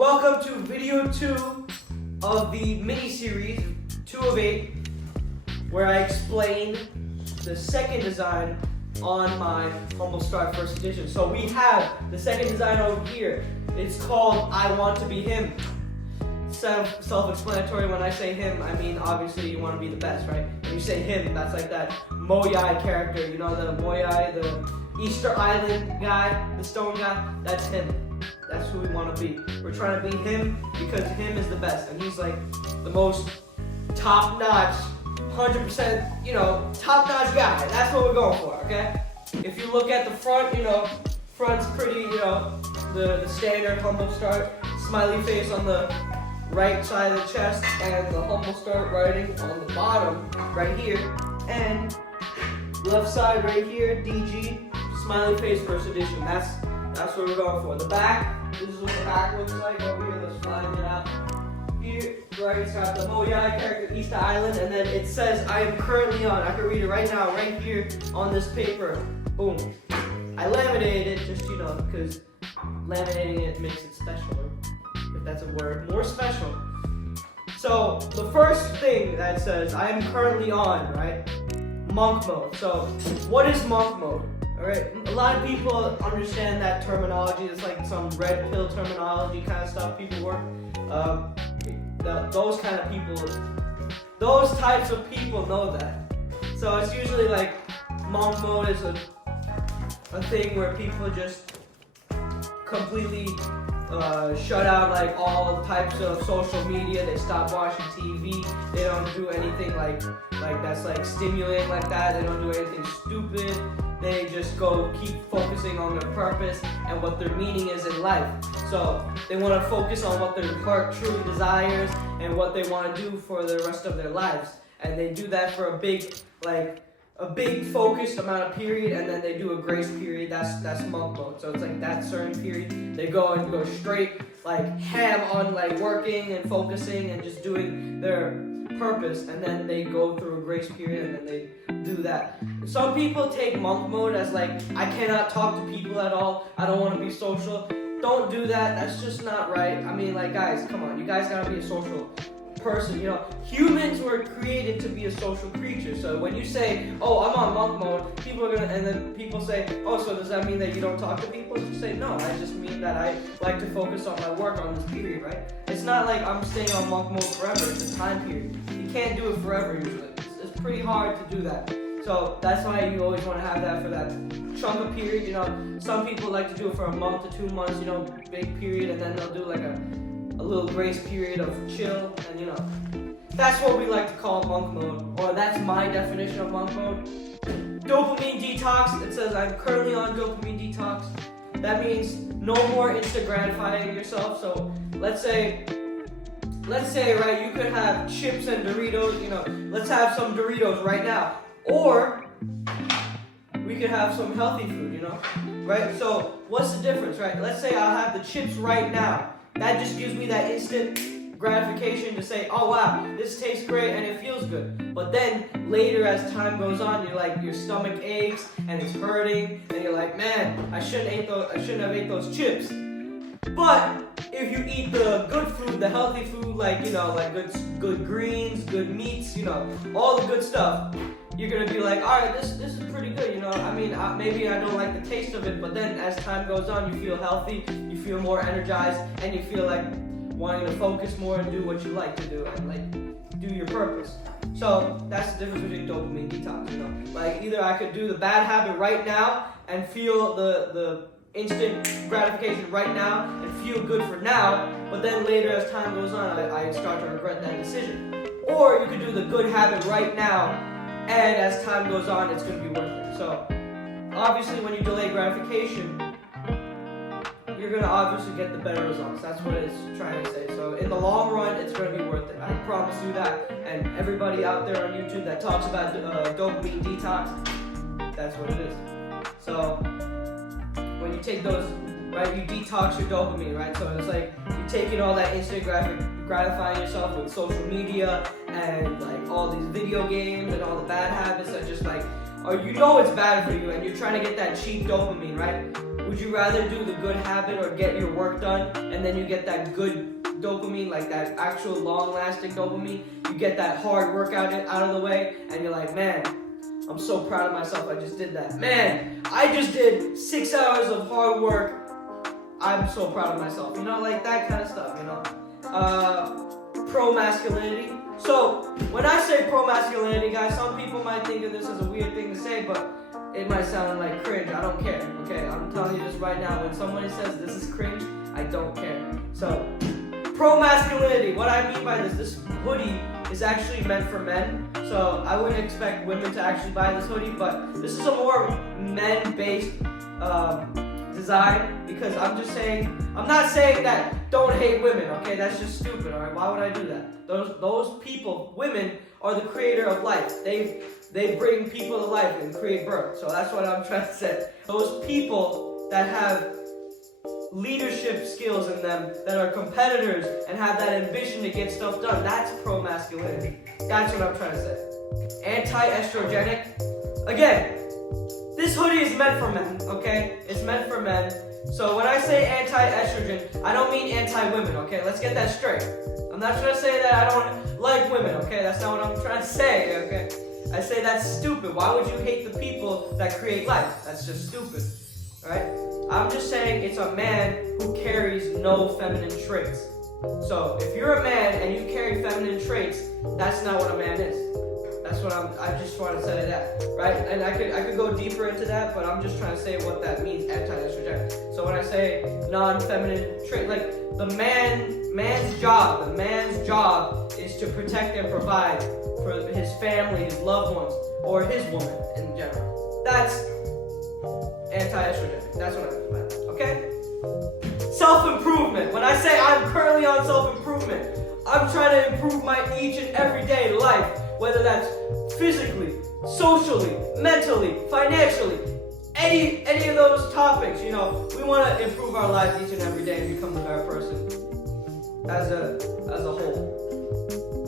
Welcome to video 2 of the mini-series, 2 of 8, where I explain the second design on my HumblStart first edition. So we have the second design over here. It's called I Want to Be Him. Self-explanatory. When I say him, I mean obviously you want to be the best, right? When you say him, that's like that Moyai character. You know the Moyai, the Easter Island guy, the stone guy? That's him. That's who we want to be. We're trying to be him because him is the best. And he's like the most top-notch, 100%, top-notch guy. That's what we're going for, okay? If you look at the front, front's pretty, the standard HumblStart smiley face on the right side of the chest and the HumblStart writing on the bottom right here, and left side right here, DG, smiley face first edition. That's what we're going for. The back, this is what the back looks like over here. Let's flatten it out. Here, right, it's got the Moyai character, Easter Island, and then it says I am currently on. I can read it right now, right here on this paper. Boom. I laminated it just, because laminating it makes it special, if that's a word, more special. So the first thing that says I am currently on, right? Monk mode. So what is monk mode? All right, a lot of people understand that terminology. It's like some red pill terminology kind of stuff people work. Those kind of people, those types of people know that. So it's usually like monk mode is a thing where people just completely shut out like all types of social media. They stop watching TV. They don't do anything like that's like stimulating like that. They don't do anything stupid. They just keep focusing on their purpose and what their meaning is in life. So they want to focus on what their heart truly desires and what they want to do for the rest of their lives. And they do that for a big focused amount of period, and then they do a grace period. That's monk mode. So it's like that certain period they go straight like ham on like working and focusing and just doing their purpose, and then they go through a grace period and then they do that. Some people take monk mode as like I cannot talk to people at all. I don't want to be social. Don't do that. That's just not right. I mean, like, guys, come on. You guys gotta be a social person. Humans were created to be a social creature. So when you say, oh, I'm on monk mode, people are gonna, and then people say, oh, so does that mean that you don't talk to people? Just say, no, I just mean that I like to focus on my work on this period, right? It's not like I'm staying on monk mode forever. It's a time period. You can't do it forever usually. It's pretty hard to do that. So that's why you always want to have that for that chunk of period. Some people like to do it for a month to 2 months, big period, and then they'll do like a little grace period of chill, and that's what we like to call monk mode, or that's my definition of monk mode. Dopamine detox, it says I'm currently on dopamine detox. That means no more instant gratifying yourself. So let's say, right, you could have chips and Doritos, let's have some Doritos right now. Or we could have some healthy food, right? So what's the difference, right? Let's say I'll have the chips right now. That just gives me that instant gratification to say, oh wow, this tastes great and it feels good. But then later as time goes on, you're like, your stomach aches and it's hurting and you're like, man, I shouldn't have ate those chips. But if you eat the good food, the healthy food, like good greens, good meats, all the good stuff, you're gonna be like, all right, this is pretty good, I mean, maybe I don't like the taste of it, but then as time goes on, you feel healthy, you feel more energized, and you feel like wanting to focus more and do what you like to do and like do your purpose. So that's the difference between dopamine detox. Like either I could do the bad habit right now and feel the instant gratification right now and feel good for now, but then later as time goes on, I start to regret that decision. Or you could do the good habit right now, and as time goes on, it's going to be worth it. So obviously when you delay gratification, you're going to obviously get the better results. That's what it's trying to say. So in the long run, it's going to be worth it. I promise you that. And everybody out there on YouTube that talks about dopamine detox, that's what it is. So when you take those, right, you detox your dopamine, right? So it's like you're taking all that instant gratifying yourself with social media and like all these video games and all the bad habits that just like, or it's bad for you and you're trying to get that cheap dopamine, right? Would you rather do the good habit or get your work done, and then you get that good dopamine, like that actual long-lasting dopamine? You get that hard workout out of the way, and you're like, man, I'm so proud of myself, I just did that. Man, I just did 6 hours of hard work. I'm so proud of myself. You know, like that kind of stuff, you know. Pro-masculinity. So, when I say pro-masculinity, guys, some people might think of this as a weird thing to say, but it might sound like cringe. I don't care, okay? I'm telling you this right now. When somebody says this is cringe, I don't care. So, pro-masculinity. What I mean by this hoodie is actually meant for men. So, I wouldn't expect women to actually buy this hoodie, but this is a more men-based design, because I'm not saying that don't hate women, okay? That's just stupid, alright? Why would I do that? Those people, women, are the creator of life. They bring people to life and create birth. So that's what I'm trying to say. Those people that have leadership skills in them, that are competitors and have that ambition to get stuff done, that's pro-masculinity. That's what I'm trying to say. Anti-estrogenic. Again, this hoodie is meant for men, okay? It's meant for men. So when I say anti-estrogen, I don't mean anti-women, okay? Let's get that straight. I'm not trying to say that I don't like women, okay? That's not what I'm trying to say, okay? I say that's stupid. Why would you hate the people that create life? That's just stupid, right? I'm just saying it's a man who carries no feminine traits. So if you're a man and you carry feminine traits, that's not what a man is. That's what I just want to say that, right? And I could go deeper into that, but I'm just trying to say what that means, anti-estrogen. So when I say non-feminine trait, like the man's job is to protect and provide for his family, his loved ones, or his woman in general. That's anti-estrogen. That's what I mean by that, okay? Self-improvement. When I say I'm currently on self-improvement, I'm trying to improve my each and everyday life, whether that's physically, socially, mentally, financially, any of those topics, you know, we want to improve our lives each and every day and become the better person as a whole.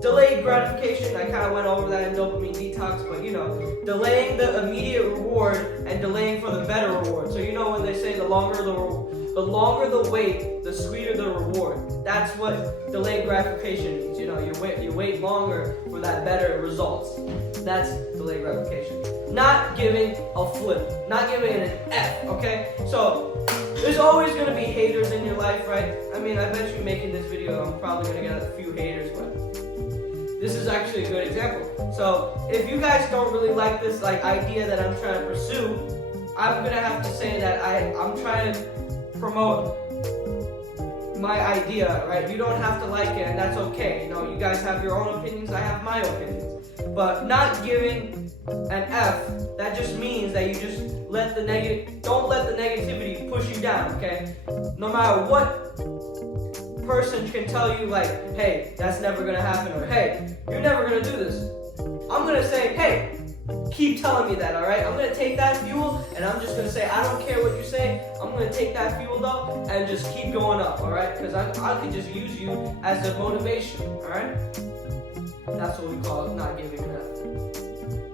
Delayed gratification, I kind of went over that in Dopamine Detox, but you know, delaying the immediate reward and delaying for the better reward. So you know when they say the longer the wait, the sweeter the reward. That's what delayed gratification means. You know, you wait longer for that better results. That's delayed gratification. Not giving a flip, not giving it an F, okay? So, there's always going to be haters in your life, right? I mean, I bet you making this video, I'm probably going to get a few haters, but this is actually a good example. So, if you guys don't really like this idea that I'm trying to pursue, I'm going to have to say that I'm trying to promote my idea, right? You don't have to like it, and that's okay. You know, you guys have your own opinions, I have my opinions. But not giving an F, that just means that you just don't let the negativity push you down, okay? No matter what person can tell you, like, hey, that's never gonna happen, or hey, you're never gonna do this. I'm gonna say, hey, keep telling me that, alright? I'm gonna take that fuel, and I'm just gonna say, I don't care what you say, I'm gonna take that fuel though, and just keep going up, alright? Because I can just use you as a motivation, alright? That's what we call not giving enough.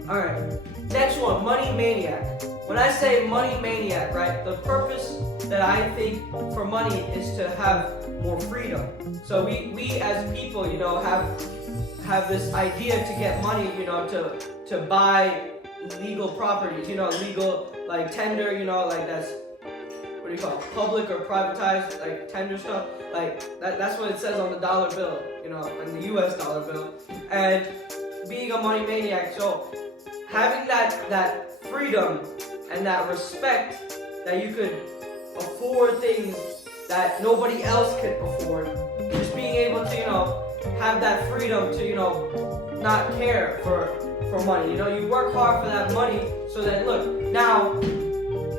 Alright, next one, money maniac. When I say money maniac, right, the purpose that I think for money is to have more freedom. So we as people, you know, have this idea to get money, you know, to buy legal properties, you know, legal, like tender, you know, like that's, what do you call it, public or privatized, like tender stuff, like that's what it says on the dollar bill, you know, on the US dollar bill. And being a money maniac, so having that freedom and that respect that you could afford things that nobody else could afford, just being able to, you know, have that freedom to, you know, not care for money. You know, you work hard for that money so that, look, now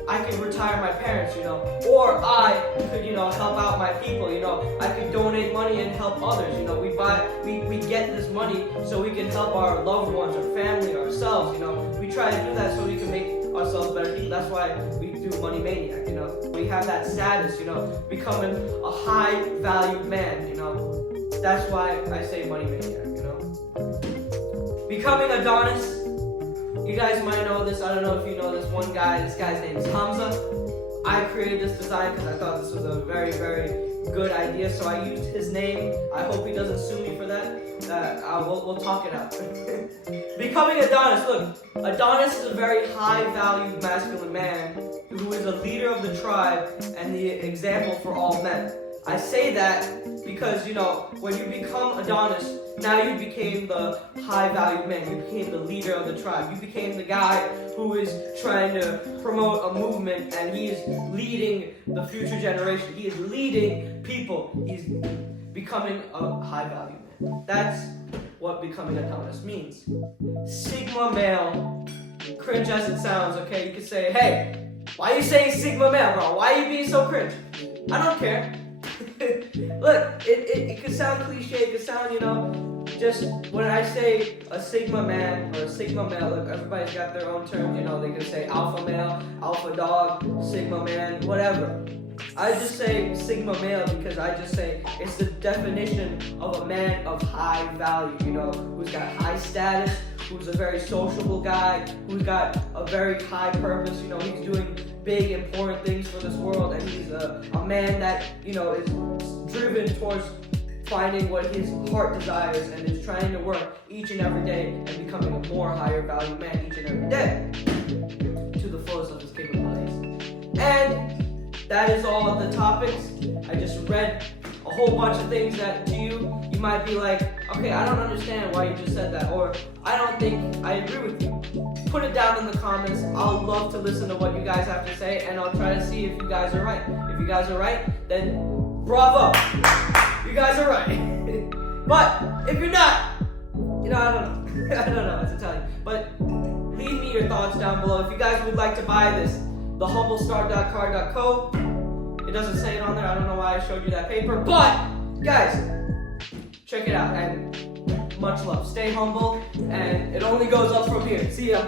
I can retire my parents, you know, or I could, you know, help out my people, you know, I could donate money and help others, you know, we get this money so we can help our loved ones, our family, ourselves, you know, we try to do that so we can make ourselves better people. That's why we do Money Maniac, you know, we have that status, you know, becoming a high valued man, you know, that's why I say Money Maniac, you know. Becoming Adonis. You guys might know this. I don't know if you know this one guy. This guy's name is Hamza. I created this design because I thought this was a very, very good idea. So I used his name. I hope he doesn't sue me for that. We'll talk it out. Becoming Adonis. Look, Adonis is a very high-valued masculine man who is a leader of the tribe and the example for all men. I say that because, when you become Adonis, now you became the high-valued man. You became the leader of the tribe. You became the guy who is trying to promote a movement, and he is leading the future generation. He is leading people. He's becoming a high-valued man. That's what becoming Adonis means. Sigma male, cringe as it sounds, okay? You could say, hey, why are you saying Sigma male, bro? Why are you being so cringe? I don't care. Look, it could sound cliche, it could sound, just when I say a Sigma man or a Sigma male, look, everybody's got their own term, they can say alpha male, alpha dog, Sigma man, whatever. I just say Sigma male because I just say it's the definition of a man of high value, who's got high status, who's a very sociable guy, who's got a very high purpose, he's doing big, important things for this world, and he's a man that, is driven towards finding what his heart desires and is trying to work each and every day and becoming a more higher value man each and every day to the fullest of his capabilities. And that is all of the topics. I just read a whole bunch of things that to you might be like, okay, I don't understand why you just said that, or I don't think I agree with you. Put it down in the comments. I'll love to listen to what you guys have to say, and I'll try to see if you guys are right. If you guys are right, then bravo. You guys are right. But if you're not, I don't know. I don't know what to tell you. But leave me your thoughts down below. If you guys would like to buy this, TheHumblStart.co. It doesn't say it on there. I don't know why I showed you that paper. But, guys, check it out. And much love. Stay humble. And it only goes up from here. See ya.